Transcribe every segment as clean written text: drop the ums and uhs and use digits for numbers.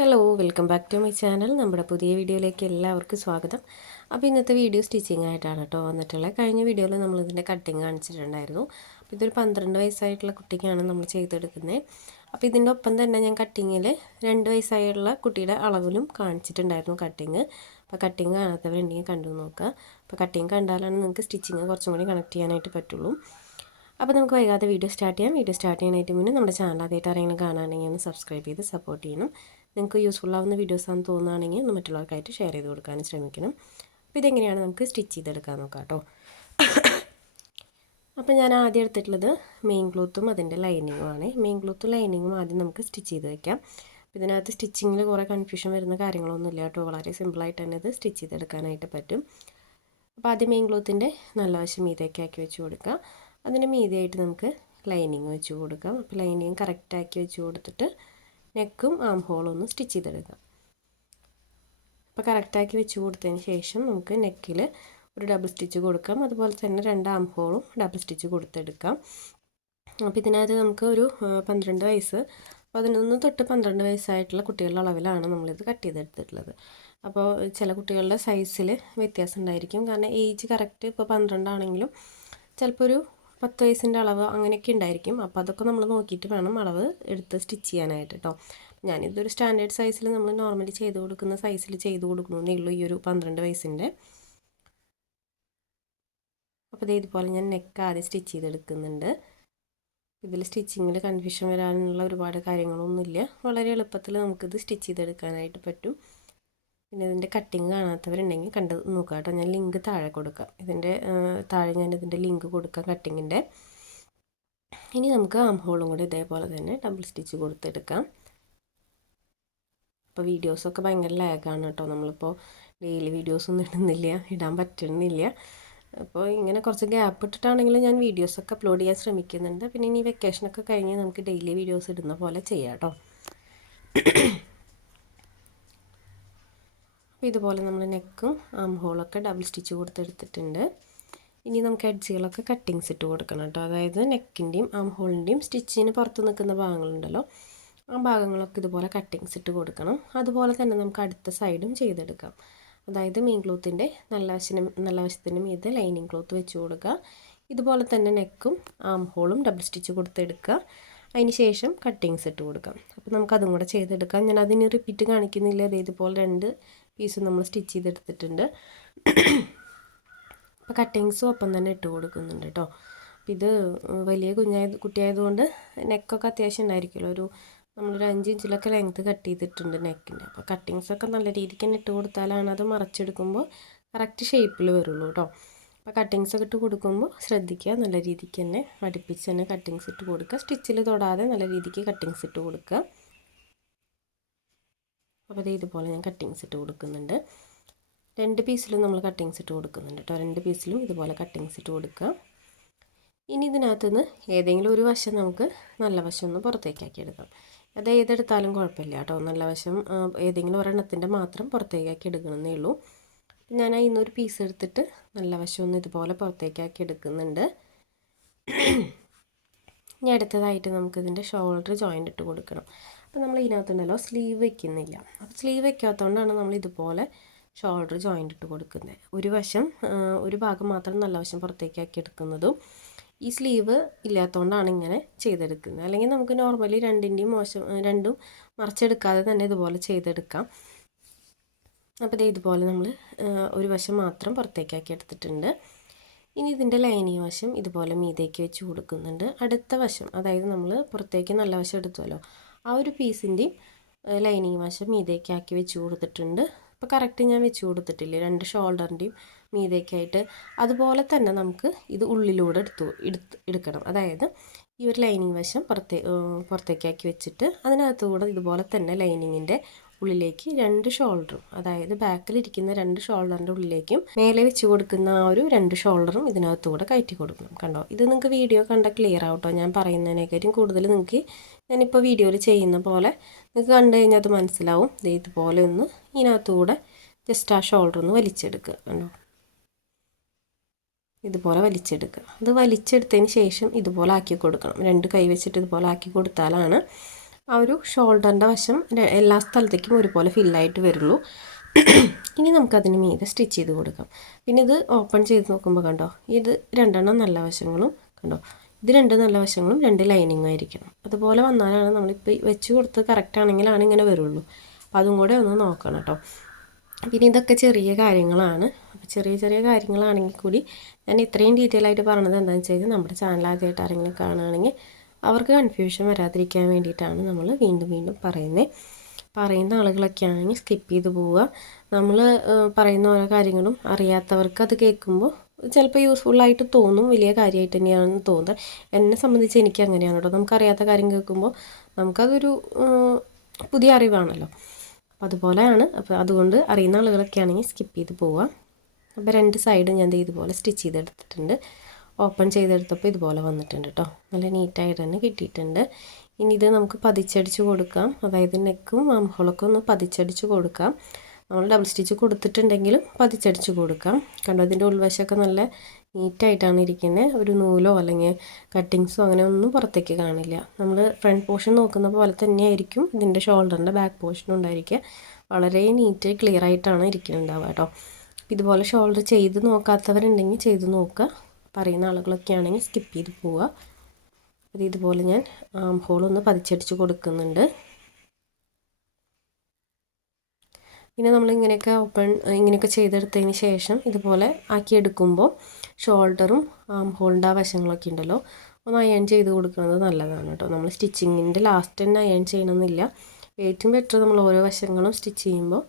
Hello welcome back to my channel. നമ്മുടെ പുതിയ വീഡിയോയിലേക്ക് എല്ലാവർക്കും സ്വാഗതം. അപ്പോൾ ഇന്നത്തെ വീഡിയോ സ്റ്റിച്ചിങ് ആയിട്ടാണ് കേട്ടോ വന്നിട്ടുള്ളത്. കഴിഞ്ഞ വീഡിയോയിൽ നമ്മളിതിൻ്റെ കട്ടിങ് കാണിച്ചിട്ടുണ്ടായിരുന്നു. അപ്പോൾ ഇതൊരു 12 വയസ്സായിട്ടുള്ള കുട്ടിക്കാണ് നമ്മൾ ചെയ്തെടുക്കുന്നത്. അപ്പോൾ ഇതിൻ്റെ ഒപ്പം തന്നെ ഞാൻ കട്ടിങ്ങിൽ 2 വയസ്സായുള്ള കുട്ടിയുടെ അളവിലും കാണിച്ചിട്ടുണ്ടായിരുന്നു കട്ടിങ്. അപ്പോൾ കട്ടിങ് കാണാത്തവരുണ്ടെങ്കിൽ കണ്ടു നോക്കുക. അപ്പോൾ കട്ടിങ് കണ്ടാലാണ് നിങ്ങൾക്ക് സ്റ്റിച്ചിങ് കുറച്ചും കൂടി കണക്ട് ചെയ്യാനായിട്ട് പറ്റുള്ളൂ. അപ്പോൾ നമുക്ക് വൈകാതെ വീഡിയോ സ്റ്റാർട്ട് ചെയ്യാം. വീഡിയോ സ്റ്റാർട്ട് ചെയ്യാനായിട്ട് മുന്നേ നമ്മുടെ ചാനൽ ആദ്യമായിട്ട് ആരെങ്കിലും കാണുകയാണെങ്കിൽ ഒന്ന് സബ്സ്ക്രൈബ് ചെയ്ത് സപ്പോർട്ട് ചെയ്യണം. നിങ്ങൾക്ക് യൂസ്ഫുൾ ആവുന്ന വീഡിയോസ് ആണെന്ന് തോന്നുകയാണെങ്കിൽ ഒന്ന് മറ്റുള്ളവർക്കായിട്ട് ഷെയർ ചെയ്ത് കൊടുക്കാനും ശ്രമിക്കണം. അപ്പോൾ ഇതെങ്ങനെയാണ് നമുക്ക് സ്റ്റിച്ച് ചെയ്തെടുക്കാൻ നോക്കാം കേട്ടോ. അപ്പോൾ ഞാൻ ആദ്യം എടുത്തിട്ടുള്ളത് മെയിൻ ക്ലോത്തും അതിൻ്റെ ലൈനിങ്ങുമാണ്. മെയിൻ ക്ലോത്തും ലൈനിങ്ങും ആദ്യം നമുക്ക് സ്റ്റിച്ച് ചെയ്ത് വയ്ക്കാം. ഇതിനകത്ത് സ്റ്റിച്ചിങ്ങിൽ കുറേ കൺഫ്യൂഷൻ വരുന്ന കാര്യങ്ങളൊന്നുമില്ല കേട്ടോ. വളരെ സിമ്പിളായിട്ട് തന്നെ ഇത് സ്റ്റിച്ച് ചെയ്തെടുക്കാനായിട്ട് പറ്റും. അപ്പോൾ ആദ്യം മെയിൻ ക്ലോത്തിൻ്റെ നല്ല വശം മീതേക്ക് ആക്കി വെച്ച് കൊടുക്കുക. അതിന് മീതിയായിട്ട് നമുക്ക് ലൈനിങ് വെച്ച് കൊടുക്കാം. അപ്പോൾ ലൈനിങ് കറക്റ്റാക്കി വെച്ച് കൊടുത്തിട്ട് നെക്കും ആം ഹോളും ഒന്ന് സ്റ്റിച്ച് ചെയ്തെടുക്കാം. അപ്പോൾ കറക്റ്റാക്കി വെച്ച് കൊടുത്തതിന് ശേഷം നമുക്ക് നെക്കിൽ ഒരു ഡബിൾ സ്റ്റിച്ച് കൊടുക്കാം. അതുപോലെ തന്നെ 2 ആം ഹോളും ഡബിൾ സ്റ്റിച്ച് കൊടുത്തെടുക്കാം. അപ്പോൾ ഇതിനകത്ത് നമുക്ക് ഒരു 12 വയസ്സ് 11 തൊട്ട് 12 വയസ്സായിട്ടുള്ള കുട്ടികളുടെ അളവിലാണ് നമ്മളിത് കട്ട് ചെയ്തെടുത്തിട്ടുള്ളത്. അപ്പോൾ ചില കുട്ടികളുടെ സൈസിൽ വ്യത്യാസം ഉണ്ടായിരിക്കും. കാരണം ഏജ് കറക്റ്റ് ഇപ്പോൾ 12 ആണെങ്കിലും ചിലപ്പോൾ ഒരു 10 വയസ്സിൻ്റെ അളവ് അങ്ങനെയൊക്കെ ഉണ്ടായിരിക്കും. അപ്പോൾ അതൊക്കെ നമ്മൾ നോക്കിയിട്ട് വേണം അളവ് എടുത്ത് സ്റ്റിച്ച് ചെയ്യാനായിട്ട് കേട്ടോ. ഞാനിതൊരു സ്റ്റാൻഡേർഡ് സൈസിൽ നമ്മൾ നോർമലി ചെയ്ത് കൊടുക്കുന്ന സൈസിൽ ചെയ്ത് കൊടുക്കണമെന്നേ ഉള്ളൂ ഈ ഒരു 12 വയസ്സിൻ്റെ. അപ്പോൾ ഇതുപോലെ ഞാൻ നെക്ക് ആദ്യം സ്റ്റിച്ച് ചെയ്തെടുക്കുന്നുണ്ട്. ഇതിൽ സ്റ്റിച്ചിങ്ങിൽ കൺഫ്യൂഷൻ വരാനുള്ള ഒരുപാട് കാര്യങ്ങളൊന്നുമില്ല. വളരെ എളുപ്പത്തിൽ നമുക്കിത് സ്റ്റിച്ച് ചെയ്തെടുക്കാനായിട്ട് പറ്റും. പിന്നെ ഇതിൻ്റെ കട്ടിങ് കാണാത്തവരുണ്ടെങ്കിൽ കണ്ട് നോക്കുക കേട്ടോ. ഞാൻ ലിങ്ക് താഴെ കൊടുക്കാം. ഇതിൻ്റെ താഴെ ഞാൻ ഇതിൻ്റെ ലിങ്ക് കൊടുക്കാം കട്ടിങ്ങിൻ്റെ. ഇനി നമുക്ക് ആം ഹോളും കൂടി ഇതേപോലെ തന്നെ ഡബിൾ സ്റ്റിച്ച് കൊടുത്തെടുക്കാം. അപ്പോൾ വീഡിയോസൊക്കെ ഭയങ്കര ലാഗാണ് കേട്ടോ. നമ്മളിപ്പോൾ ഡെയിലി വീഡിയോസൊന്നും ഇടാൻ പറ്റുന്നില്ല. അപ്പോൾ ഇങ്ങനെ കുറച്ച് ഗ്യാപ്പ് ഇട്ടിട്ടാണെങ്കിലും ഞാൻ വീഡിയോസൊക്കെ അപ്ലോഡ് ചെയ്യാൻ ശ്രമിക്കുന്നുണ്ട്. പിന്നെ ഇനി വെക്കേഷനൊക്കെ കഴിഞ്ഞ് നമുക്ക് ഡെയിലി വീഡിയോസ് ഇടുന്ന പോലെ ചെയ്യാം കേട്ടോ. ഇതുപോലെ നമ്മൾ നെക്കും ആം ഹോളൊക്കെ ഡബിൾ സ്റ്റിച്ച് കൊടുത്തെടുത്തിട്ടുണ്ട്. ഇനി നമുക്ക് എഡ്ജുകളൊക്കെ കട്ടിങ്സ് ഇട്ട് കൊടുക്കണം കേട്ടോ. അതായത് നെക്കിൻ്റെയും ആം ഹോളിൻ്റെയും സ്റ്റിച്ചിന് പുറത്ത് നിൽക്കുന്ന ഭാഗങ്ങളുണ്ടല്ലോ, ആ ഭാഗങ്ങളൊക്കെ ഇതുപോലെ കട്ടിങ്സ് ഇട്ട് കൊടുക്കണം. അതുപോലെ തന്നെ നമുക്ക് അടുത്ത സൈഡും ചെയ്തെടുക്കാം. അതായത് മെയിൻ ക്ലോത്തിൻ്റെ നല്ല വശത്തിന് മീതെ ലൈനിങ് ക്ലോത്ത് വെച്ച് കൊടുക്കുക. ഇതുപോലെ തന്നെ നെക്കും ആം ഹോളും ഡബിൾ സ്റ്റിച്ച് കൊടുത്തെടുക്കുക. അതിന് ശേഷം കട്ടിങ്സ് ഇട്ട് കൊടുക്കാം. അപ്പോൾ നമുക്കതും കൂടെ ചെയ്തെടുക്കാം. ഞാൻ അതിന് റിപ്പീറ്റ് കാണിക്കുന്നില്ല. ഇതുപോലെ 2 പീസ് നമ്മൾ സ്റ്റിച്ച് ചെയ്തെടുത്തിട്ടുണ്ട്. അപ്പോൾ കട്ടിങ്സും ഒപ്പം തന്നെ ഇട്ട് കൊടുക്കുന്നുണ്ട് കേട്ടോ. അപ്പോൾ ഇത് വലിയ കുട്ടിയായതുകൊണ്ട് നെക്കൊക്കെ അത്യാവശ്യം ഉണ്ടായിരിക്കുമല്ലോ. നമ്മളൊരു 5 ഇഞ്ചിലൊക്കെ ലെങ്ത്ത് കട്ട് ചെയ്തിട്ടുണ്ട് നെക്കിൻ്റെ. അപ്പോൾ കട്ടിങ്സൊക്കെ നല്ല രീതിക്ക് തന്നെ ഇട്ട് കൊടുത്താലാണ് അത് മറച്ചെടുക്കുമ്പോൾ കറക്റ്റ് ഷേപ്പിൽ വരുള്ളൂ കേട്ടോ. അപ്പോൾ കട്ടിങ്സൊക്കെ ഇട്ട് കൊടുക്കുമ്പോൾ ശ്രദ്ധിക്കുക, നല്ല രീതിക്ക് തന്നെ അടുപ്പിച്ച് തന്നെ കട്ടിങ്സ് ഇട്ട് കൊടുക്കുക. സ്റ്റിച്ചിൽ തൊടാതെ നല്ല രീതിക്ക് കട്ടിങ്സ് ഇട്ട് കൊടുക്കുക. അപ്പോൾ ഇതുപോലെ ഞാൻ കട്ടിങ്സ് ഇട്ട് കൊടുക്കുന്നുണ്ട്. 2 പീസിലും നമ്മൾ കട്ടിങ്സ് ഇട്ട് കൊടുക്കുന്നുണ്ട് കേട്ടോ. 2 പീസിലും ഇതുപോലെ കട്ടിങ്സ് ഇട്ട് കൊടുക്കുക. ഇനി ഇതിനകത്തുനിന്ന് ഏതെങ്കിലും ഒരു വശം നമുക്ക് നല്ല വശം ഒന്ന് പുറത്തേക്കാക്കി എടുക്കാം. അത് ഏതെടുത്താലും കുഴപ്പമില്ല കേട്ടോ. നല്ല വശം ഏതെങ്കിലും ഒരെണ്ണത്തിൻ്റെ മാത്രം പുറത്തേക്കാക്കി എടുക്കണമെന്നേ ഉള്ളൂ. ഞാൻ അതിന്നൊരു പീസ് എടുത്തിട്ട് നല്ല വശം ഒന്ന് ഇതുപോലെ പുറത്തേക്കാക്കി എടുക്കുന്നുണ്ട്. ഇനി അടുത്തതായിട്ട് നമുക്കിതിൻ്റെ ഷോൾഡർ ജോയിൻ്റ് ഇട്ട് കൊടുക്കണം. അപ്പോൾ നമ്മൾ ഇതിനകത്തുണ്ടല്ലോ സ്ലീവ് വയ്ക്കുന്നില്ല. അപ്പോൾ സ്ലീവ് വയ്ക്കാത്തതുകൊണ്ടാണ് നമ്മൾ ഇതുപോലെ ഷോൾഡർ ജോയിൻ്റ് ഇട്ട് കൊടുക്കുന്നത്. ഒരു ഭാഗം മാത്രം നല്ല വശം പുറത്തേക്കാക്കി എടുക്കുന്നതും ഈ സ്ലീവ് ഇല്ലാത്തതുകൊണ്ടാണ് ഇങ്ങനെ ചെയ്തെടുക്കുന്നത്. അല്ലെങ്കിൽ നമുക്ക് നോർമലി രണ്ടും മറിച്ചെടുക്കാതെ തന്നെ ഇതുപോലെ ചെയ്തെടുക്കാം. അപ്പോൾ ഇതുപോലെ നമ്മൾ ഒരു വശം മാത്രം പുറത്തേക്കാക്കി എടുത്തിട്ടുണ്ട്. ഇനി ഇതിൻ്റെ ലൈനിങ് വശം ഇതുപോലെ മീതേക്ക് വെച്ച് കൊടുക്കുന്നുണ്ട്. അടുത്ത വശം, അതായത് നമ്മൾ പുറത്തേക്ക് നല്ല വശം എടുത്തുമല്ലോ, ആ ഒരു പീസിൻ്റെയും ലൈനിങ് വശം മീതേക്കാക്കി വെച്ച് കൊടുത്തിട്ടുണ്ട്. അപ്പോൾ കറക്റ്റ് ഞാൻ വെച്ച് കൊടുത്തിട്ടില്ലേ 2 ഷോൾഡറിൻ്റെയും മീതേക്കായിട്ട്. അതുപോലെ തന്നെ നമുക്ക് ഇത് ഉള്ളിലൂടെ എടുക്കണം. അതായത് ഈ ഒരു ലൈനിങ് വശം പുറത്തേക്കാക്കി വെച്ചിട്ട് അതിനകത്തുകൂടെ ഇതുപോലെ തന്നെ ലൈനിങ്ങിൻ്റെ ഉള്ളിലേക്ക് 2 ഷോൾഡറും, അതായത് ബാക്കിലിരിക്കുന്ന 2 ഷോൾഡറിൻ്റെ ഉള്ളിലേക്കും മേലെ വെച്ച് കൊടുക്കുന്ന ആ ഒരു 2 ഷോൾഡറും ഇതിനകത്തുകൂടെ കയറ്റി കൊടുക്കണം. കണ്ടോ, ഇത് നിങ്ങൾക്ക് വീഡിയോ കണ്ടാൽ ക്ലിയർ ആവട്ടോ. ഞാൻ പറയുന്നതിനേക്കാളും കൂടുതൽ നിങ്ങൾക്ക് ഞാനിപ്പോൾ വീഡിയോയിൽ ചെയ്യുന്ന പോലെ നിങ്ങൾക്ക് കണ്ടു കഴിഞ്ഞാൽ അത് മനസ്സിലാവും. ഇതുപോലെ ഒന്ന് ഇതിനകത്തുകൂടെ ജസ്റ്റ് ആ ഷോൾഡർ ഒന്ന് വലിച്ചെടുക്കുക. കണ്ടോ, ഇതുപോലെ വലിച്ചെടുക്കുക. അത് വലിച്ചെടുത്തതിന് ശേഷം ഇതുപോലെ ആക്കി കൊടുക്കണം. 2 കൈ വെച്ചിട്ട് ഇതുപോലെ ആക്കി കൊടുത്താലാണ് ആ ഒരു ഷോൾഡറിൻ്റെ വശം എല്ലാ സ്ഥലത്തേക്കും ഒരുപോലെ ഫില്ലായിട്ട് വരുള്ളൂ. ഇനി നമുക്കതിന് മീതെ സ്റ്റിച്ച് ചെയ്ത് കൊടുക്കാം. പിന്നെ ഇത് ഓപ്പൺ ചെയ്ത് നോക്കുമ്പോൾ കണ്ടോ, ഇത് രണ്ടെണ്ണം നല്ല വശങ്ങളും കണ്ടോ, ഇത് രണ്ട് നല്ല വശങ്ങളും രണ്ട് ലൈനിങ്ങും ആയിരിക്കണം. അതുപോലെ വന്നാലാണ് നമ്മളിപ്പോൾ വെച്ച് കൊടുത്ത് കറക്റ്റ് ആണെങ്കിലാണ് ഇങ്ങനെ വരുള്ളൂ. അപ്പോൾ അതും കൂടെ ഒന്ന് നോക്കണം കേട്ടോ. പിന്നെ ഇതൊക്കെ ചെറിയ കാര്യങ്ങളാണ്. അപ്പോൾ ചെറിയ ചെറിയ കാര്യങ്ങളാണെങ്കിൽ കൂടി ഞാൻ ഇത്രയും ഡീറ്റെയിൽ ആയിട്ട് പറഞ്ഞത് എന്താണെന്ന് വെച്ച് കഴിഞ്ഞാൽ നമ്മുടെ ചാനൽ ആദ്യമായിട്ട് ആരെങ്കിലും കാണുകയാണെങ്കിൽ അവർക്ക് കൺഫ്യൂഷൻ വരാതിരിക്കാൻ വേണ്ടിയിട്ടാണ് നമ്മൾ വീണ്ടും വീണ്ടും പറയുന്ന ആളുകളൊക്കെ ആണെങ്കിൽ സ്കിപ്പ് ചെയ്ത് പോവുക. നമ്മൾ പറയുന്ന ഓരോ കാര്യങ്ങളും അറിയാത്തവർക്ക് അത് കേൾക്കുമ്പോൾ ചിലപ്പോൾ യൂസ്ഫുള്ളായിട്ട് തോന്നും, വലിയ കാര്യമായിട്ട് തന്നെയാണെന്ന് തോന്നുന്നത്. എന്നെ സംബന്ധിച്ച് എനിക്ക് അങ്ങനെയാണ് കേട്ടോ. നമുക്കറിയാത്ത കാര്യം കേൾക്കുമ്പോൾ നമുക്കതൊരു പുതിയ അറിവാണല്ലോ. അപ്പോൾ അതുപോലെയാണ്. അപ്പോൾ അതുകൊണ്ട് അറിയുന്ന ആളുകളൊക്കെ ആണെങ്കിൽ സ്കിപ്പ് ചെയ്ത് പോവുക. അപ്പോൾ രണ്ട് സൈഡും ഞാൻ ഇതുപോലെ സ്റ്റിച്ച് ചെയ്തെടുത്തിട്ടുണ്ട്. ഓപ്പൺ ചെയ്തെടുത്തപ്പോൾ ഇതുപോലെ വന്നിട്ടുണ്ട് കേട്ടോ. നല്ല നീറ്റായിട്ട് തന്നെ കിട്ടിയിട്ടുണ്ട്. ഇനി ഇത് നമുക്ക് പതിച്ചടിച്ച് കൊടുക്കാം. അതായത് നെക്കും ആംഹോളൊക്കെ ഒന്ന് പതിച്ചടിച്ച് കൊടുക്കാം. നമ്മൾ ഡബിൾ സ്റ്റിച്ച് കൊടുത്തിട്ടുണ്ടെങ്കിലും പതിച്ചടിച്ച് കൊടുക്കാം. കണ്ടോ, ഇതിൻ്റെ ഉൾവശമൊക്കെ നല്ല നീറ്റായിട്ടാണ് ഇരിക്കുന്നത്. ഒരു നൂലോ അല്ലെങ്കിൽ കട്ടിങ്സോ അങ്ങനെ ഒന്നും പുറത്തേക്ക് കാണില്ല. നമ്മൾ ഫ്രണ്ട് പോർഷൻ നോക്കുന്ന പോലെ തന്നെയായിരിക്കും ഇതിൻ്റെ ഷോൾഡറിൻ്റെ ബാക്ക് പോർഷനും ഉണ്ടായിരിക്കുക. വളരെ നീറ്റ് ക്ലിയർ ആയിട്ടാണ് ഇരിക്കുന്നുണ്ടാവുക കേട്ടോ. ഇതുപോലെ ഷോൾഡർ ചെയ്ത് നോക്കാത്തവരുണ്ടെങ്കിൽ ചെയ്ത് നോക്കുക. പറയുന്ന ആളുകളൊക്കെ ആണെങ്കിൽ സ്കിപ്പ് ചെയ്ത് പോവുക. അത് ഇതുപോലെ ഞാൻ ഹോളൊന്ന് പതിച്ചടിച്ച് കൊടുക്കുന്നുണ്ട്. പിന്നെ നമ്മൾ ഇങ്ങനെയൊക്കെ ചെയ്തെടുത്തതിന് ശേഷം ഇതുപോലെ ആക്കിയെടുക്കുമ്പോൾ ഷോൾഡറും ഹോളിൻ്റെ ആ വശങ്ങളൊക്കെ ഉണ്ടല്ലോ ഒന്ന് അയൺ ചെയ്ത് കൊടുക്കുന്നത് നല്ലതാണ് കേട്ടോ. നമ്മൾ സ്റ്റിച്ചിങ്ങിൻ്റെ ലാസ്റ്റ് തന്നെ അയൺ ചെയ്യണമെന്നില്ല. ഏറ്റവും ബെറ്റർ നമ്മൾ ഓരോ വശങ്ങളും സ്റ്റിച്ച് ചെയ്യുമ്പോൾ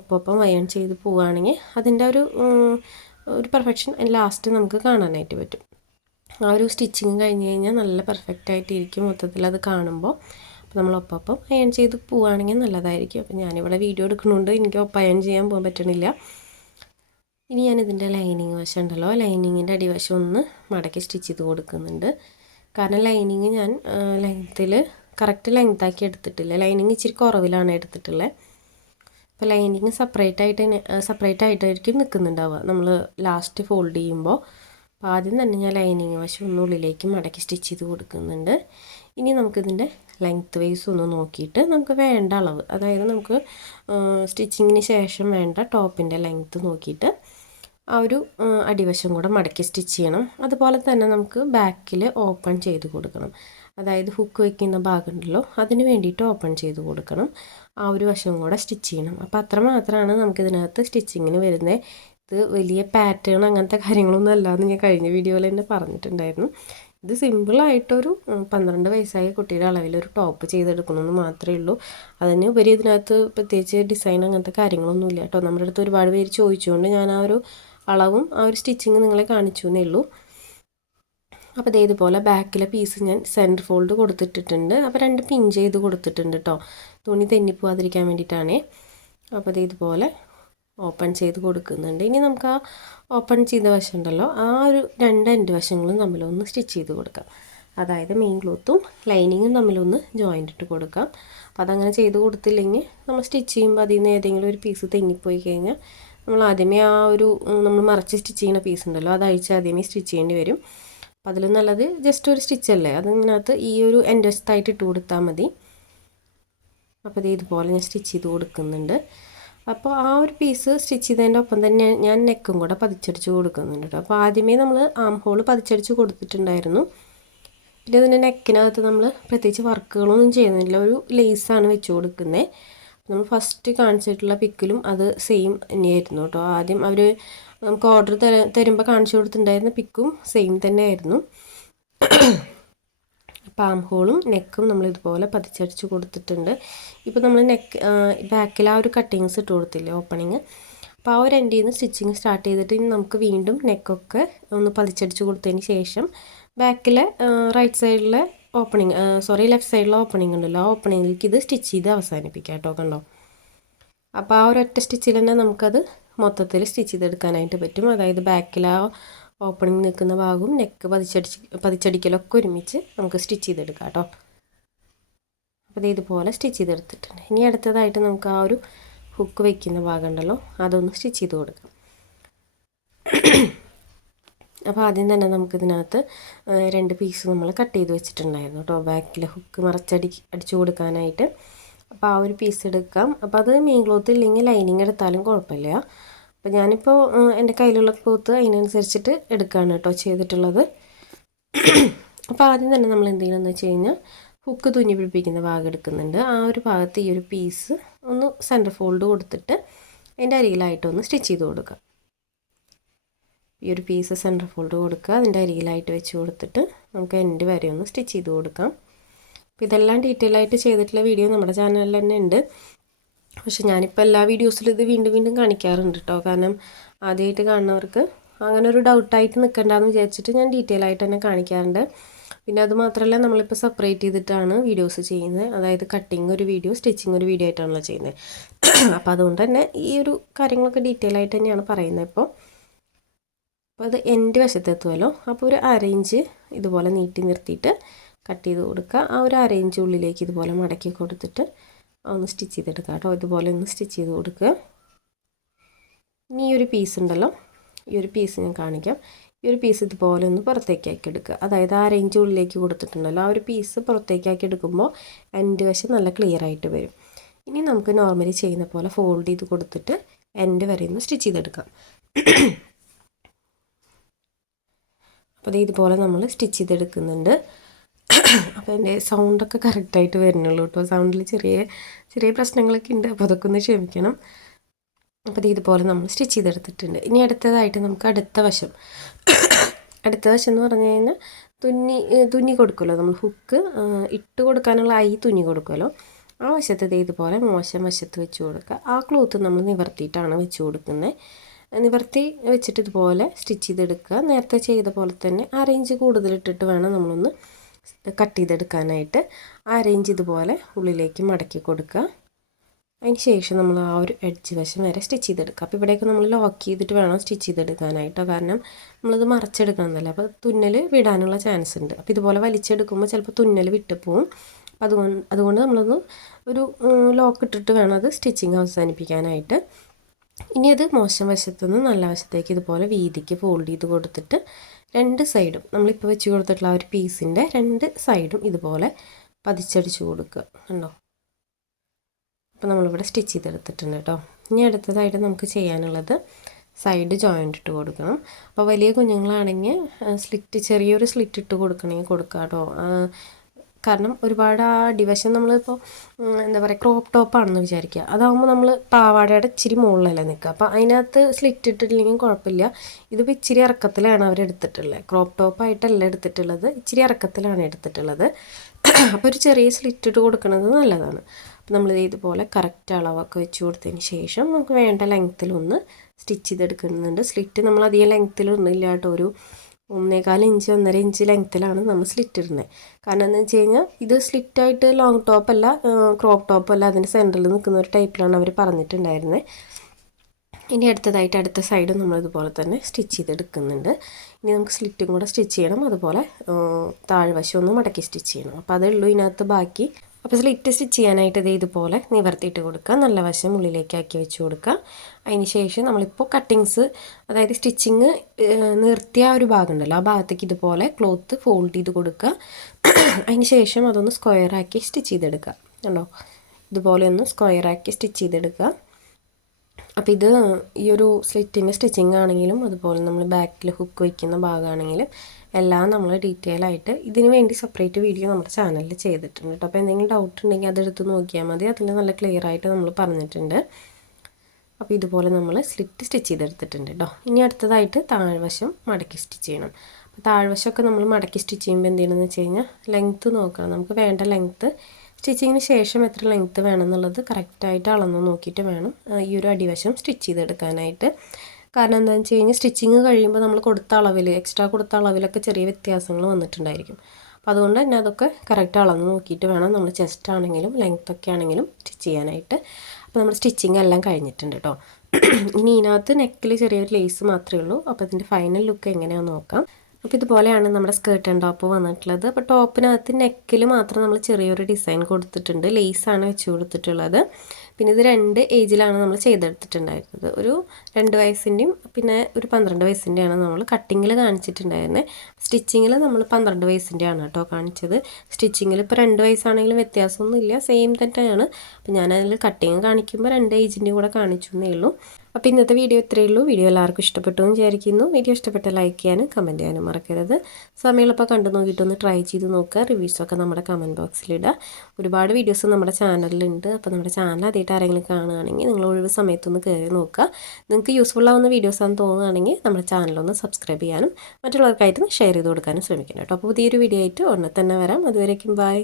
ഒപ്പം അയൺ ചെയ്ത് പോവുകയാണെങ്കിൽ അതിൻ്റെ ഒരു പെർഫെക്ഷൻ ലാസ്റ്റ് നമുക്ക് കാണാനായിട്ട് പറ്റും. ആ ഒരു സ്റ്റിച്ചിങ് കഴിഞ്ഞ് കഴിഞ്ഞാൽ നല്ല പെർഫെക്റ്റായിട്ടിരിക്കും മൊത്തത്തിൽ അത് കാണുമ്പോൾ. അപ്പോൾ നമ്മൾ ഒപ്പം അയൺ ചെയ്ത് പോവുകയാണെങ്കിൽ നല്ലതായിരിക്കും. അപ്പോൾ ഞാനിവിടെ വീഡിയോ എടുക്കുന്നുണ്ട്, എനിക്ക് ഒപ്പം അയൺ ചെയ്യാൻ പോകാൻ പറ്റണില്ല. ഇനി ഞാനിതിൻ്റെ ലൈനിങ് വശം ഉണ്ടല്ലോ, ലൈനിങ്ങിൻ്റെ അടിവശം ഒന്ന് മടക്കി സ്റ്റിച്ച് ചെയ്ത് കൊടുക്കുന്നുണ്ട്. കാരണം ലൈനിങ് ഞാൻ കറക്റ്റ് ലെങ്താക്കി എടുത്തിട്ടില്ല. ലൈനിങ് ഇച്ചിരി കുറവിലാണ് എടുത്തിട്ടുള്ളത്. അപ്പോൾ ലൈനിങ് സെപ്പറേറ്റ് ആയിട്ടായിരിക്കും നിൽക്കുന്നുണ്ടാവുക നമ്മൾ ലാസ്റ്റ് ഫോൾഡ് ചെയ്യുമ്പോൾ. അപ്പോൾ ആദ്യം തന്നെ ഞാൻ ലൈനിങ് വശം ഒന്നുള്ളിലേക്ക് മടക്കി സ്റ്റിച്ച് ചെയ്ത് കൊടുക്കുന്നുണ്ട്. ഇനി നമുക്കിതിൻ്റെ ലെങ്ത്ത് വൈസ് ഒന്ന് നോക്കിയിട്ട് നമുക്ക് വേണ്ട അളവ്, അതായത് നമുക്ക് സ്റ്റിച്ചിങ്ങിന് ശേഷം വേണ്ട ടോപ്പിൻ്റെ ലെങ്ത്ത് നോക്കിയിട്ട് ആ ഒരു അടിവശം കൂടെ മടക്കി സ്റ്റിച്ച് ചെയ്യണം. അതുപോലെ തന്നെ നമുക്ക് ബാക്കിൽ ഓപ്പൺ ചെയ്ത് കൊടുക്കണം. അതായത് ഹുക്ക് വയ്ക്കുന്ന ഭാഗമുണ്ടല്ലോ അതിന് വേണ്ടിയിട്ട് ഓപ്പൺ ചെയ്ത് കൊടുക്കണം. ആ ഒരു വശവും കൂടെ സ്റ്റിച്ച് ചെയ്യണം. അപ്പോൾ അത്രമാത്രമാണ് നമുക്കിതിനകത്ത് സ്റ്റിച്ചിങ്ങിന് വരുന്നത്. ഇത് വലിയ പാറ്റേൺ അങ്ങനത്തെ കാര്യങ്ങളൊന്നും അല്ലാന്ന് ഞാൻ കഴിഞ്ഞ വീഡിയോയിൽ തന്നെ പറഞ്ഞിട്ടുണ്ടായിരുന്നു. ഇത് സിമ്പിളായിട്ടൊരു 12 വയസ്സായ കുട്ടിയുടെ അളവിലൊരു ടോപ്പ് ചെയ്തെടുക്കണമെന്ന് മാത്രമേ ഉള്ളൂ. അതിന് ഉപരി ഇതിനകത്ത് പ്രത്യേകിച്ച് ഡിസൈൻ അങ്ങനത്തെ കാര്യങ്ങളൊന്നും ഇല്ല കേട്ടോ. നമ്മുടെ അടുത്ത് ഒരുപാട് പേര് ചോദിച്ചുകൊണ്ട് ഞാൻ ആ ഒരു അളവും ആ ഒരു സ്റ്റിച്ചിങ് നിങ്ങളെ കാണിച്ചു എന്നേ ഉള്ളൂ. അപ്പോൾ ഇതുപോലെ ബാക്കിലെ പീസ് ഞാൻ സെൻറ്റർ ഫോൾഡ് കൊടുത്തിട്ടിട്ടുണ്ട്. അപ്പോൾ 2 പിൻ ചെയ്ത് കൊടുത്തിട്ടുണ്ട് കേട്ടോ, തുണി തെന്നിപ്പോവാതിരിക്കാൻ വേണ്ടിയിട്ടാണേ. അപ്പോൾ ഇതുപോലെ ഓപ്പൺ ചെയ്ത് കൊടുക്കുന്നുണ്ട്. ഇനി നമുക്ക് ആ ഓപ്പൺ ചെയ്ത വശം ഉണ്ടല്ലോ ആ ഒരു 2 എൻഡ് വശങ്ങളും തമ്മിലൊന്ന് സ്റ്റിച്ച് ചെയ്ത് കൊടുക്കാം. അതായത് മെയിൻ ക്ലോത്തും ലൈനിങ്ങും തമ്മിലൊന്ന് ജോയിൻ്റ് ഇട്ട് കൊടുക്കാം. അപ്പോൾ അതങ്ങനെ ചെയ്ത് കൊടുത്തില്ലെങ്കിൽ നമ്മൾ സ്റ്റിച്ച് ചെയ്യുമ്പോൾ അതിൽ നിന്ന് ഏതെങ്കിലും ഒരു പീസ് തെന്നിപ്പോയി കഴിഞ്ഞാൽ നമ്മൾ ആദ്യമേ നമ്മൾ മറച്ച് സ്റ്റിച്ച് ചെയ്യുന്ന പീസ് ഉണ്ടല്ലോ അത് അഴിച്ച് ആദ്യമേ സ്റ്റിച്ച് ചെയ്യേണ്ടി വരും. അപ്പോൾ അതിലും നല്ലത് ജസ്റ്റ് ഒരു സ്റ്റിച്ചല്ലേ, അതിനകത്ത് ഈ ഒരു എൻഡ് വശത്തായിട്ട് ഇട്ട് കൊടുത്താൽ മതി. അപ്പോൾ ഇതുപോലെ ഞാൻ സ്റ്റിച്ച് ചെയ്ത് കൊടുക്കുന്നുണ്ട്. അപ്പോൾ ആ ഒരു പീസ് സ്റ്റിച്ച് ചെയ്തതിൻ്റെ ഒപ്പം തന്നെ ഞാൻ നെക്കും കൂടെ പതിച്ചടിച്ച് കൊടുക്കുന്നുണ്ട് കേട്ടോ. അപ്പോൾ ആദ്യമേ നമ്മൾ ആം ഹോൾ പതിച്ചടിച്ച് കൊടുത്തിട്ടുണ്ടായിരുന്നു. പിന്നെ ഇതിൻ്റെ നെക്കിനകത്ത് നമ്മൾ പ്രത്യേകിച്ച് വർക്കുകളൊന്നും ചെയ്യുന്നില്ല, ഒരു ലേസാണ് വെച്ച് കൊടുക്കുന്നത്. നമ്മൾ ഫസ്റ്റ് കാണിച്ചിട്ടുള്ള പിക്കിലും അത് സെയിം തന്നെയായിരുന്നു കേട്ടോ. ആദ്യം അവർ നമുക്ക് ഓർഡർ തരുമ്പോൾ കാണിച്ചു കൊടുത്തിട്ടുണ്ടായിരുന്ന പിക്കും സെയിം തന്നെ ആയിരുന്നു. പാം ഹോളും നെക്കും നമ്മൾ ഇതുപോലെ പതിച്ചടിച്ച് കൊടുത്തിട്ടുണ്ട്. ഇപ്പോൾ നമ്മൾ ബാക്കിൽ ആ ഒരു കട്ടിങ്സ് ഇട്ട് കൊടുത്തില്ലേ ഓപ്പണിങ്, അപ്പോൾ ആ ഒരു എൻഡിൽ നിന്ന് സ്റ്റിച്ചിങ് സ്റ്റാർട്ട് ചെയ്തിട്ട് ഇനി നമുക്ക് വീണ്ടും നെക്കൊക്കെ ഒന്ന് പതിച്ചടിച്ച് കൊടുത്തതിന് ശേഷം ബാക്കിലെ റൈറ്റ് സൈഡിലെ ലെഫ്റ്റ് സൈഡിലെ ഓപ്പണിംഗ് ഉണ്ടല്ലോ ആ ഓപ്പണിങ്ങിലേക്ക് ഇത് സ്റ്റിച്ച് ചെയ്ത് അവസാനിപ്പിക്കാം കേട്ടോ. കണ്ടോ, അപ്പോൾ ആ ഒരൊറ്റ സ്റ്റിച്ചിൽ തന്നെ നമുക്കത് മൊത്തത്തിൽ സ്റ്റിച്ച് ചെയ്തെടുക്കാനായിട്ട് പറ്റും. അതായത് ബാക്കിൽ ആ ഓപ്പണിങ് നിൽക്കുന്ന ഭാഗവും നെക്ക് പതിച്ചടിക്കലൊക്കെ ഒരുമിച്ച് നമുക്ക് സ്റ്റിച്ച് ചെയ്തെടുക്കാം കേട്ടോ. അപ്പോൾ ഇതുപോലെ സ്റ്റിച്ച് ചെയ്തെടുത്തിട്ടുണ്ട്. ഇനി അടുത്തതായിട്ട് നമുക്ക് ആ ഒരു ഹുക്ക് വയ്ക്കുന്ന ഭാഗം ഉണ്ടല്ലോ അതൊന്ന് സ്റ്റിച്ച് ചെയ്ത് കൊടുക്കാം. അപ്പോൾ ആദ്യം തന്നെ നമുക്കിതിനകത്ത് 2 പീസ് നമ്മൾ കട്ട് ചെയ്ത് വെച്ചിട്ടുണ്ടായിരുന്നു കേട്ടോ, ബാക്കിൽ ഹുക്ക് അടിച്ചു കൊടുക്കാനായിട്ട്. അപ്പോൾ ആ ഒരു പീസ് എടുക്കാം. അപ്പോൾ അത് മെയിൻ ക്ലോത്ത് ഇല്ലെങ്കിൽ ലൈനിങ് എടുത്താലും കുഴപ്പമില്ല. അപ്പോൾ ഞാനിപ്പോൾ എൻ്റെ കയ്യിലുള്ള ക്ലോത്ത് അതിനനുസരിച്ചിട്ട് എടുക്കുകയാണ് കേട്ടോ ചെയ്തിട്ടുള്ളത്. അപ്പോൾ ആദ്യം തന്നെ നമ്മൾ എന്ത് ചെയ്യണമെന്ന് വെച്ച് കഴിഞ്ഞാൽ ഹുക്ക് തുന്നി പിടിപ്പിക്കുന്ന ഭാഗം എടുക്കുന്നുണ്ട്. ആ ഒരു ഭാഗത്ത് ഈ ഒരു പീസ് ഒന്ന് സെൻറ്റർ ഫോൾഡ് കൊടുത്തിട്ട് അതിൻ്റെ അരികിലായിട്ടൊന്ന് സ്റ്റിച്ച് ചെയ്ത് കൊടുക്കുക. ഈ ഒരു പീസ് സെൻറ്റർ ഫോൾഡ് കൊടുക്കുക, അതിൻ്റെ അരികിലായിട്ട് വെച്ച് കൊടുത്തിട്ട് നമുക്ക് എൻഡ് വരെ ഒന്ന് സ്റ്റിച്ച് ചെയ്ത് കൊടുക്കാം. അപ്പോൾ ഇതെല്ലാം ഡീറ്റെയിൽ ആയിട്ട് ചെയ്തിട്ടുള്ള വീഡിയോ നമ്മുടെ ചാനലിൽ തന്നെ ഉണ്ട്. പക്ഷെ ഞാനിപ്പോൾ എല്ലാ വീഡിയോസിലും ഇത് വീണ്ടും വീണ്ടും കാണിക്കാറുണ്ട് കേട്ടോ, കാരണം ആദ്യമായിട്ട് കാണുന്നവർക്ക് അങ്ങനെ ഒരു ഡൗട്ടായിട്ട് നിൽക്കണ്ടെന്ന് വിചാരിച്ചിട്ട് ഞാൻ ഡീറ്റെയിൽ ആയിട്ട് തന്നെ കാണിക്കാറുണ്ട്. പിന്നെ അത് മാത്രമല്ല, നമ്മളിപ്പോൾ സെപ്പറേറ്റ് ചെയ്തിട്ടാണ് വീഡിയോസ് ചെയ്യുന്നത്. അതായത് കട്ടിങ് ഒരു വീഡിയോ, സ്റ്റിച്ചിങ് ഒരു വീഡിയോ ആയിട്ടാണല്ലോ ചെയ്യുന്നത്. അപ്പോൾ അതുകൊണ്ട് തന്നെ ഈ ഒരു കാര്യങ്ങളൊക്കെ ഡീറ്റെയിൽ ആയിട്ട് തന്നെയാണ് പറയുന്നത്. അപ്പോൾ അത് എൻ്റെ വശത്തെത്തുമല്ലോ. അപ്പോൾ ഒരു 1/2 ഇഞ്ച് ഇതുപോലെ നീട്ടി നിർത്തിയിട്ട് കട്ട് ചെയ്ത് കൊടുക്കുക. ആ ഒരു 1/2 ഇഞ്ച് ഉള്ളിലേക്ക് ഇതുപോലെ മടക്കി കൊടുത്തിട്ട് ഒന്ന് സ്റ്റിച്ച് ചെയ്തെടുക്കുക കേട്ടോ. ഇതുപോലെ ഒന്ന് സ്റ്റിച്ച് ചെയ്ത് കൊടുക്കുക. ഇനി ഈ ഒരു പീസ് ഉണ്ടല്ലോ, ഈ ഒരു പീസ് ഞാൻ കാണിക്കാം. ഈ ഒരു പീസ് ഇതുപോലെ ഒന്ന് പുറത്തേക്കാക്കി എടുക്കുക. അതായത് 1/2 ഇഞ്ച് ഉള്ളിലേക്ക് കൊടുത്തിട്ടുണ്ടല്ലോ, ആ ഒരു പീസ് പുറത്തേക്കാക്കി എടുക്കുമ്പോൾ എൻഡ് വശം നല്ല ക്ലിയർ ആയിട്ട് വരും. ഇനി നമുക്ക് നോർമലി ചെയ്യുന്ന പോലെ ഫോൾഡ് ചെയ്ത് കൊടുത്തിട്ട് എൻഡ് വരെ ഒന്ന് സ്റ്റിച്ച് ചെയ്തെടുക്കാം. അപ്പോൾ ഇതുപോലെ നമ്മൾ സ്റ്റിച്ച് ചെയ്തെടുക്കുന്നുണ്ട്. അപ്പോൾ എൻ്റെ സൗണ്ടൊക്കെ കറക്റ്റായിട്ട് വരുന്നുള്ളൂ കേട്ടോ. സൗണ്ടിൽ ചെറിയ ചെറിയ പ്രശ്നങ്ങളൊക്കെ ഉണ്ട്, അപ്പോൾ അതൊക്കെ ഒന്ന് ക്ഷമിക്കണം. അപ്പോൾ ഇതുപോലെ നമ്മൾ സ്റ്റിച്ച് ചെയ്തെടുത്തിട്ടുണ്ട്. ഇനി അടുത്തതായിട്ട് നമുക്ക് അടുത്ത വശം എന്ന് പറഞ്ഞു കഴിഞ്ഞാൽ തുന്നി കൊടുക്കുമല്ലോ നമ്മൾ, ഹുക്ക് ഇട്ട് കൊടുക്കാനുള്ള തുന്നി കൊടുക്കുമല്ലോ, ആ വശത്ത് ഇതുപോലെ മോശം വശത്ത് വെച്ച് കൊടുക്കുക. ആ ക്ലോത്ത് നമ്മൾ നിവർത്തിയിട്ടാണ് വെച്ച് കൊടുക്കുന്നത്. നിവർത്തി വെച്ചിട്ട് ഇതുപോലെ സ്റ്റിച്ച് ചെയ്തെടുക്കുക. നേരത്തെ ചെയ്ത പോലെ തന്നെ 1/2 ഇഞ്ച് കൂടുതലിട്ടിട്ട് വേണം നമ്മളൊന്ന് കട്ട് ചെയ്തെടുക്കാനായിട്ട്. 1/2 ഇഞ്ച് ഇതുപോലെ ഉള്ളിലേക്ക് മടക്കി കൊടുക്കുക. അതിന് ശേഷം നമ്മൾ ആ ഒരു എഡ്ജ് വശം വരെ സ്റ്റിച്ച് ചെയ്തെടുക്കുക. അപ്പോൾ ഇവിടേക്ക് നമ്മൾ ലോക്ക് ചെയ്തിട്ട് വേണം സ്റ്റിച്ച് ചെയ്തെടുക്കാനായിട്ടോ, കാരണം നമ്മളത് മറച്ചെടുക്കണമെന്നല്ല, അപ്പോൾ തുന്നൽ വിടാനുള്ള ചാൻസ് ഉണ്ട്. അപ്പോൾ ഇതുപോലെ വലിച്ചെടുക്കുമ്പോൾ ചിലപ്പോൾ തുന്നൽ വിട്ട് പോവും. അതുകൊണ്ട് നമ്മളൊന്ന് ഒരു ലോക്ക് ഇട്ടിട്ട് വേണം അത് സ്റ്റിച്ചിങ് അവസാനിപ്പിക്കാനായിട്ട്. ഇനി അത് മോശം വശത്തുനിന്ന് നല്ല വശത്തേക്ക് ഇതുപോലെ വീതിക്ക് ഫോൾഡ് ചെയ്ത് കൊടുത്തിട്ട് 2 സൈഡും നമ്മളിപ്പോൾ വെച്ച് കൊടുത്തിട്ടുള്ള ആ ഒരു പീസിൻ്റെ 2 സൈഡും ഇതുപോലെ പതിച്ചടിച്ച് കൊടുക്കുക. കണ്ടോ? അപ്പോൾ നമ്മളിവിടെ സ്റ്റിച്ച് ചെയ്തെടുത്തിട്ടുണ്ട് കേട്ടോ. ഇനി അടുത്തതായിട്ട് നമുക്ക് ചെയ്യാനുള്ളത് സൈഡ് ജോയിൻ്റ് ഇട്ട് കൊടുക്കണം. അപ്പോൾ വലിയ കുഞ്ഞുങ്ങളാണെങ്കിൽ ചെറിയൊരു സ്ലിറ്റ് ഇട്ട് കൊടുക്കണമെങ്കിൽ കൊടുക്കാം കേട്ടോ. കാരണം ഒരുപാട് ആ അടിവശം നമ്മളിപ്പോൾ എന്താ പറയുക, ക്രോപ്പ് ടോപ്പാണെന്ന് വിചാരിക്കുക. അതാകുമ്പോൾ നമ്മൾ പാവാടയുടെ ഇച്ചിരി മുകളിലല്ലേ നിൽക്കുക, അപ്പോൾ അതിനകത്ത് സ്ലിറ്റ് ഇട്ടിട്ടില്ലെങ്കിൽ കുഴപ്പമില്ല. ഇതിപ്പോൾ ഇച്ചിരി ഇറക്കത്തിലാണ് അവരെടുത്തിട്ടുള്ളത്, ക്രോപ്പ് ടോപ്പായിട്ടല്ല എടുത്തിട്ടുള്ളത്, ഇച്ചിരി ഇറക്കത്തിലാണ് എടുത്തിട്ടുള്ളത്. അപ്പോൾ ഒരു ചെറിയ സ്ലിറ്റ് ഇട്ട് കൊടുക്കുന്നത് നല്ലതാണ്. അപ്പോൾ നമ്മൾ ഇതുപോലെ കറക്റ്റ് അളവൊക്കെ വെച്ച് കൊടുത്തതിന് ശേഷം നമുക്ക് വേണ്ട ലെങ്ത്തിലൊന്ന് സ്റ്റിച്ച് ചെയ്തെടുക്കുന്നുണ്ട്. സ്ലിറ്റ് നമ്മൾ അധികം ലെങ്ത്തിലൊന്നുമില്ല കേട്ടോ, ഒരു 1.25 ഇഞ്ച് 1.5 ഇഞ്ച് ലെങ്ത്തിലാണ് നമ്മൾ സ്ലിറ്റ് ഇടുന്നത്. കാരണം എന്താണെന്ന് വെച്ച് കഴിഞ്ഞാൽ ഇത് സ്ലിറ്റായിട്ട് ലോങ് ടോപ്പല്ല, ക്രോപ്പ് ടോപ്പല്ല, അതിൻ്റെ സെൻറ്ററിൽ നിൽക്കുന്ന ഒരു ടൈപ്പിലാണ് അവർ പറഞ്ഞിട്ടുണ്ടായിരുന്നത്. ഇനി അടുത്തതായിട്ട് അടുത്ത സൈഡ് നമ്മളിതുപോലെ തന്നെ സ്റ്റിച്ച് ചെയ്തെടുക്കുന്നുണ്ട്. ഇനി നമുക്ക് സ്ലിറ്റും കൂടെ സ്റ്റിച്ച് ചെയ്യണം, അതുപോലെ താഴ്വശം ഒന്ന് മടക്കി സ്റ്റിച്ച് ചെയ്യണം. അപ്പോൾ അതേ ഉള്ളൂ ഇതിനകത്ത് ബാക്കി. അപ്പോൾ സ്ലിറ്റ് സ്റ്റിച്ച് ചെയ്യാനായിട്ട് ഇതുപോലെ നിവർത്തിയിട്ട് കൊടുക്കുക, നല്ല വശം ഉള്ളിലേക്കാക്കി വെച്ച് കൊടുക്കുക. അതിന് ശേഷം നമ്മളിപ്പോൾ കട്ടിങ്സ്, അതായത് സ്റ്റിച്ചിങ് നിർത്തിയ ഒരു ഭാഗം ഉണ്ടല്ലോ, ആ ഭാഗത്തേക്ക് ഇതുപോലെ ക്ലോത്ത് ഫോൾഡ് ചെയ്ത് കൊടുക്കുക. അതിന് ശേഷം അതൊന്ന് സ്ക്വയറാക്കി സ്റ്റിച്ച് ചെയ്തെടുക്കുക. കണ്ടോ? ഇതുപോലെ ഒന്ന് സ്ക്വയറാക്കി സ്റ്റിച്ച് ചെയ്തെടുക്കുക. അപ്പോൾ ഇത് ഈ ഒരു സ്ലിറ്റിൻ്റെ സ്റ്റിച്ചിങ് ആണെങ്കിലും അതുപോലെ നമ്മൾ ബാക്കിൽ ഹുക്ക് വയ്ക്കുന്ന ഭാഗമാണെങ്കിലും എല്ലാം നമ്മൾ ഡീറ്റെയിൽ ആയിട്ട് ഇതിന് വേണ്ടി സെപ്പറേറ്റ് വീഡിയോ നമ്മുടെ ചാനലിൽ ചെയ്തിട്ടുണ്ട് കേട്ടോ. അപ്പോൾ എന്തെങ്കിലും ഡൗട്ട് ഉണ്ടെങ്കിൽ അതെടുത്ത് നോക്കിയാൽ മതി, അതിൽ നല്ല ക്ലിയർ ആയിട്ട് നമ്മൾ പറഞ്ഞിട്ടുണ്ട്. അപ്പോൾ ഇതുപോലെ നമ്മൾ സ്ലിറ്റ് സ്റ്റിച്ച് ചെയ്തെടുത്തിട്ടുണ്ട് കേട്ടോ. ഇനി അടുത്തതായിട്ട് താഴ്വശം മടക്കി സ്റ്റിച്ച് ചെയ്യണം. അപ്പോൾ താഴ്വശമൊക്കെ നമ്മൾ മടക്കി സ്റ്റിച്ച് ചെയ്യുമ്പോൾ എന്ത് ചെയ്യണമെന്ന് വെച്ച് കഴിഞ്ഞാൽ ലെങ്ത്ത് നോക്കണം. നമുക്ക് വേണ്ട ലെങ്ത്ത്, സ്റ്റിച്ചിങ്ങിന് ശേഷം എത്ര ലെങ്ത്ത് വേണം എന്നുള്ളത് കറക്റ്റായിട്ട് അളന്ന് നോക്കിയിട്ട് വേണം ഈ ഒരു അടിവശം സ്റ്റിച്ച് ചെയ്തെടുക്കാനായിട്ട്. കാരണം എന്താണെന്ന് വെച്ച് കഴിഞ്ഞാൽ സ്റ്റിച്ചിങ് കഴിയുമ്പോൾ നമ്മൾ കൊടുത്ത അളവിൽ, എക്സ്ട്രാ കൊടുത്ത അളവിലൊക്കെ ചെറിയ വ്യത്യാസങ്ങൾ വന്നിട്ടുണ്ടായിരിക്കും. അപ്പോൾ അതുകൊണ്ട് തന്നെ അതൊക്കെ കറക്റ്റ് അളന്ന് നോക്കിയിട്ട് വേണം നമ്മൾ ചെസ്റ്റ് ആണെങ്കിലും ലെങ്ത്തൊക്കെ ആണെങ്കിലും സ്റ്റിച്ച് ചെയ്യാനായിട്ട്. അപ്പോൾ നമ്മൾ സ്റ്റിച്ചിങ് എല്ലാം കഴിഞ്ഞിട്ടുണ്ട് കേട്ടോ. ഇനി ഇതിനകത്ത് നെക്കിൽ ചെറിയൊരു ലേസ് മാത്രമേ ഉള്ളൂ. അപ്പോൾ ഇതിൻ്റെ ഫൈനൽ ലുക്ക് എങ്ങനെയാണെന്ന് നോക്കാം. അപ്പോൾ ഇതുപോലെയാണ് നമ്മുടെ സ്കേർട്ട് ആൻഡ് ടോപ്പ് വന്നിട്ടുള്ളത്. അപ്പോൾ ടോപ്പിനകത്ത് നെക്കിൽ മാത്രം നമ്മൾ ചെറിയൊരു ഡിസൈൻ കൊടുത്തിട്ടുണ്ട്, ലേസാണ് വെച്ച് കൊടുത്തിട്ടുള്ളത്. പിന്നെ ഇത് 2 ഏജിലാണ് നമ്മൾ ചെയ്തെടുത്തിട്ടുണ്ടായിരുന്നത്. ഒരു 2 വയസ്സിൻ്റെയും പിന്നെ ഒരു 12 വയസ്സിൻ്റെയാണ് നമ്മൾ കട്ടിങ്ങിൽ കാണിച്ചിട്ടുണ്ടായിരുന്നത്. സ്റ്റിച്ചിങ്ങിൽ നമ്മൾ 12 വയസ്സിൻ്റെയാണ് കേട്ടോ കാണിച്ചത്. സ്റ്റിച്ചിങ്ങിൽ ഇപ്പോൾ 2 വയസ്സാണെങ്കിലും വ്യത്യാസമൊന്നുമില്ല, സെയിം തന്നെയാണ്. അപ്പോൾ ഞാനതിൽ കട്ടിങ് കാണിക്കുമ്പോൾ 2 ഏജിൻ്റെയും കൂടെ കാണിച്ചു എന്നേ ഉള്ളൂ. അപ്പോൾ ഇന്നത്തെ വീഡിയോ ഇത്രയേ ഉള്ളൂ. വീഡിയോ എല്ലാവർക്കും ഇഷ്ടപ്പെട്ടു എന്ന് വിചാരിക്കുന്നു. വീഡിയോ ഇഷ്ടപ്പെട്ട ലൈക്ക് ചെയ്യാനും കമൻറ്റ് ചെയ്യാനും മറക്കരുത്. സമയമുള്ളപ്പോൾ കണ്ടു നോക്കിയിട്ടൊന്ന് ട്രൈ ചെയ്ത് നോക്കുക. റിവ്യൂസൊക്കെ നമ്മുടെ കമൻറ്റ് ബോക്സിലിടുക. ഒരുപാട് വീഡിയോസ് നമ്മുടെ ചാനലിലുണ്ട്. അപ്പോൾ നമ്മുടെ ചാനൽ ആദ്യമായിട്ട് ആരെങ്കിലും കാണുകയാണെങ്കിൽ നിങ്ങൾ ഒഴിവ് സമയത്തൊന്ന് കയറി നോക്കുക. നിങ്ങൾക്ക് യൂസ്ഫുൾ ആവുന്ന വീഡിയോസാണെന്ന് തോന്നുകയാണെങ്കിൽ നമ്മുടെ ചാനലൊന്ന് സബ്സ്ക്രൈബ് ചെയ്യാനും മറ്റുള്ളവർക്കായിട്ട് ഷെയർ ചെയ്ത് കൊടുക്കാനും ശ്രമിക്കണം കേട്ടോ. അപ്പോൾ പുതിയൊരു വീഡിയോ ആയിട്ട് ഉടനെ തന്നെ വരാം. അതുവരേക്കും ബൈ.